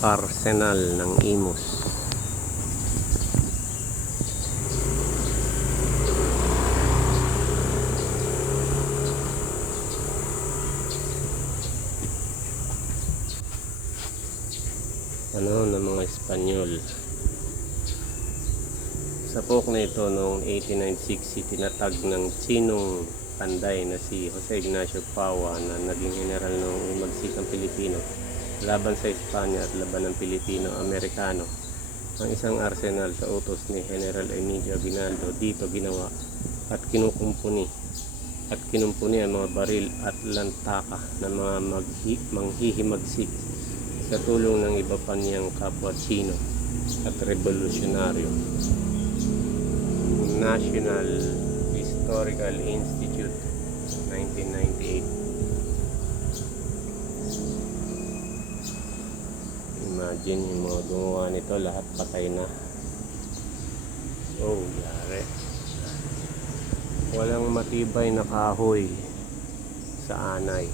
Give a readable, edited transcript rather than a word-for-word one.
Arsenal ng Imus. Ng mga Espanyol. Sa pook na ito noong 1896 tinatag ng Tsinong Panday na si Jose Ignacio Paua na naging general noong Himagsikang Pilipino laban sa Espanya at laban ng Pilipino-Amerikano. Ang isang arsenal sa utos ni General Emilio Aguinaldo dito ginawa at kinumpuni ang mga baril at lantaka ng mga manghihimagsik sa tulong ng iba pa niyang kapwa Tsino at revolusyonaryo. National Historical Institute, 1998. Imagine yung mga gumawa nito, lahat patay na. Oh, yari. Walang matibay na kahoy sa anay.